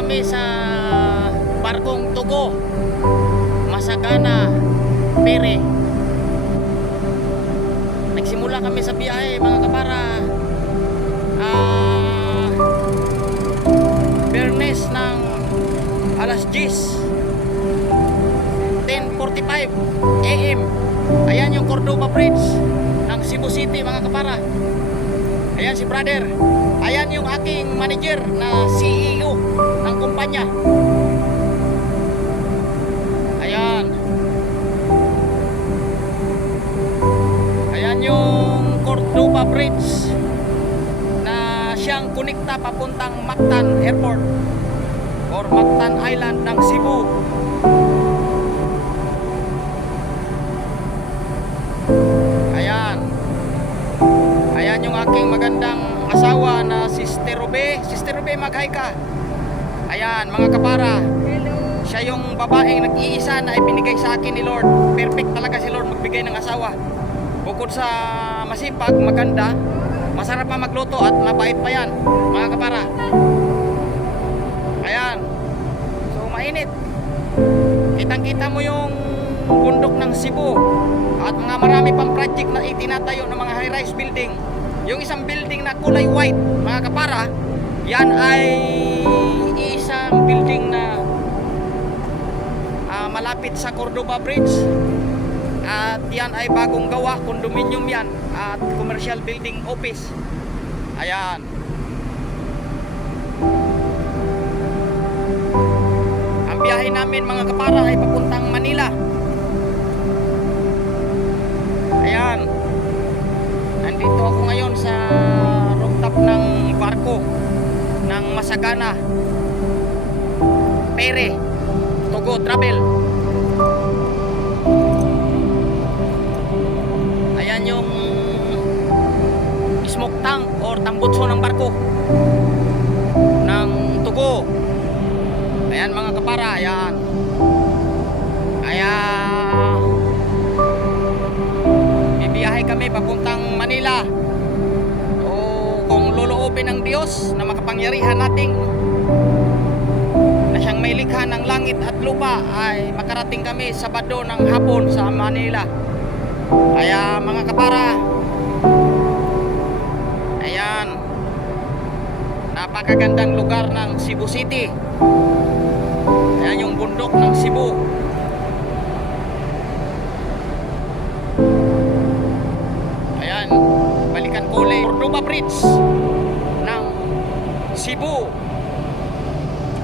Kami sa Barkong Tugo, Masagana, Pere. Nagsimula kami sa biyahe mga kapara. Ah, Bernes ng alas 10. 10.45 AM. Ayan yung Cordoba Bridge ng Cebu City mga kapara. Ayan si brother. Ayan yung aking manager na CEO ng kumpanya. Ayan. Ayan yung Cordoba Bridge na siyang kunikta papuntang Mactan Airport or Mactan Island ng Cebu. Ayan yung aking magandang asawa na si Sister Rube. Sister Rube, mag-hi ka. Ayan, mga kapara. Siya yung babaeng nag-iisa na ibinigay sa akin ni Lord. Perfect talaga si Lord magbigay ng asawa. Bukod sa masipag, maganda, masarap pa magluto at mabait pa yan, mga kapara. Ayan. So, mainit. Kitang-kita mo yung bundok ng Cebu at mga marami pang project na itinatayo ng mga high-rise building. Yung isang building na kulay white, mga kapara, yan ay isang building na ah, malapit sa Cordoba Bridge. At yan ay bagong gawa, condominium yan at commercial building office. Ayan. Ang biyahe namin mga kapara ay papuntang ng Masagana. Pere. Togo Travel. Ayan yung smoke tank or tambutso ng barko ng Tugo. Ayan mga kapara, ayan. Ayan. Bibiyahe kami papuntang Manila. Loloobin ng Diyos na makapangyarihan nating na siyang may likha ng langit at lupa ay makarating kami Sabado ng hapon sa Manila. Kaya mga kapara, ayan, napakagandang lugar ng Cebu City. Ayan yung bundok ng Cebu. Ayan, balikan ko ulit. Cordoba Bridge Cebu.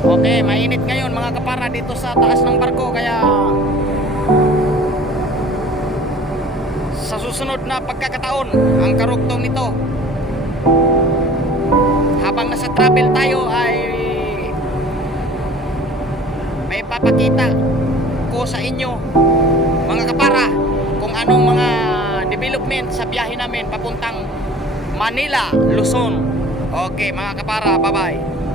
Okay, mainit ngayon mga kapara dito sa taas ng barko kaya sa susunod na pagkakataon ang karugtong nito habang nasa travel tayo ay may papakita ko sa inyo mga kapara kung anong mga development sa biyahe namin papuntang Manila, Luzon. Okay mga kapara, bye bye.